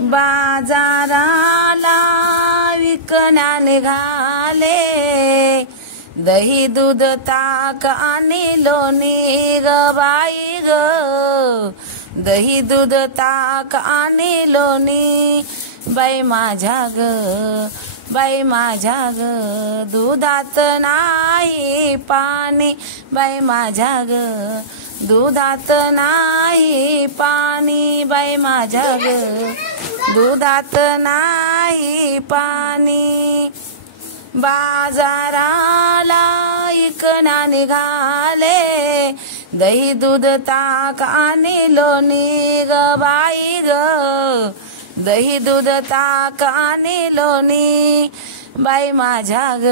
बाजाराला विकण्या निघाले, दही दूध ताक आणि लोणी ग बाई ग, दही दूध ताक आणि लोणी बाई माझ्या ग, बाई माझ्या ग, दुधात नाही पाणी बाई माझ्या ग, दुधात नाही पाणी बाई माझ्या ग, दुधात नाही पाणी. बाजाराला इकण्या निघाले, दही दूध ताक आणि लोणी ग बाई ग, दही दूध ताक आणि लोणी बाई माझ्या ग,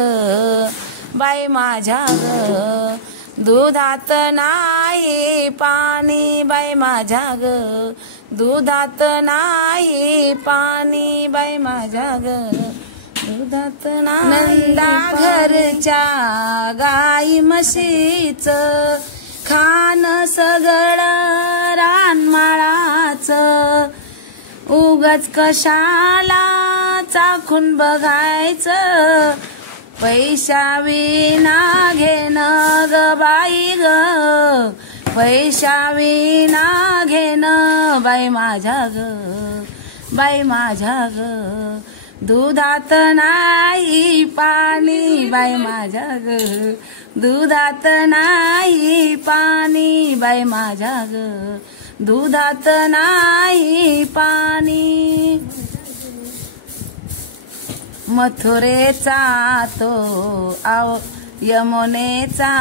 बाई माझ्या ग, दुधात नाही पाणी बाई माझ्या ग, दुधात नाही पाणी बाई माझ्या ग, दुधात नाही. नंदा घरच्या गाई म्हशीच, खान सगळं रानमाळाचं, उगाच कशाला चाखून बघायचं, पैशा विना घेणं ग बाई ग, पैशा विना घेणं बाई माझ्या ग, बाई माझ्या ग, दुधात नाही पाणी बाई माझ्या ग, दुधात नाही पाणी बाई माझ्या ग, दुधात नाही पाणी. मथुरेचा तो यमुनेचा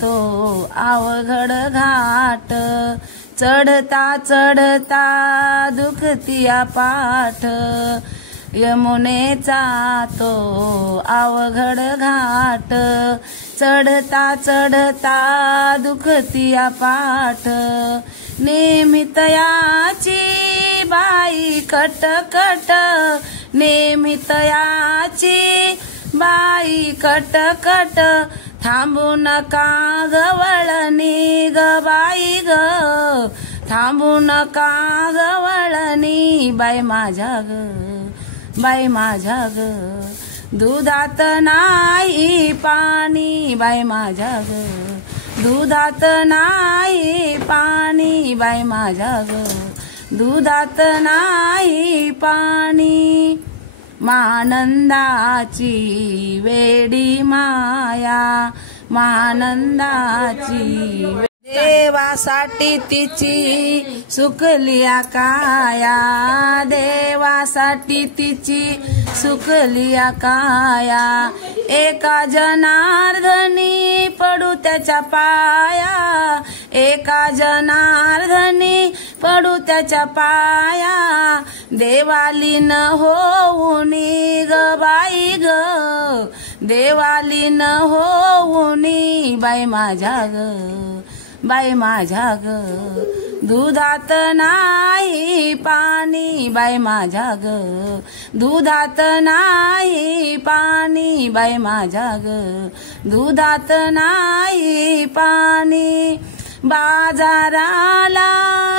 तो अवघड घाट, चढता चढता दुखतिया पाठ, यमुनेचा तो अवघड घाट, चढता चढता दुखतिया पाठ, नेमितयाची बाई कटकट, नेमितयाची बाई कटकट, थांबू नका गवळणी ग बाई ग, थांबू नका गवळणी बाई माझ्या ग, बाई माझ्या ग, दुधात नाही पाणी बाई माझ्या ग, दुधात नाही पाणी बाई माझ्या ग, दुधात नाही पाणी. महानंदाची वेडी माया, महानंदाची देवासाठी तिची सुकलिया काया, देवासाठी तिची सुकलिया काया, एका जनार्दनी पडू त्याच्या पाया, एका जनार्दनी पडू त्याच्या पाया, देवाली न होऊनी ग बाई ग, देवाली न होऊनी बाई माझ्या ग, बाई माझ्या ग, दुधात नाही पाणी बाई माझ्या ग, दुधात नाही पाणी बाई माझ्या ग, दुधात नाही पाणी. बाजाराला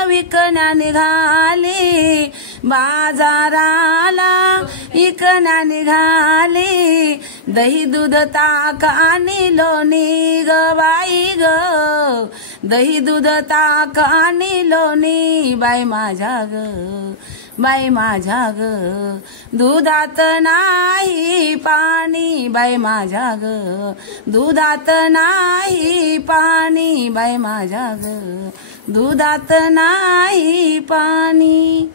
विकण्या निघाली, बाजाराला विकण्या निघाली, दही दूध ताक आणि लोणी ग बाई ग, दही दूध ताक आणि लोणी बाई माझ्या ग, बाई माझ्या ग, दुधात नाही पाणी बाई माझ्या ग, दुधात नाही पाणी बाई माझ्या ग, दुधात नाही पाणी.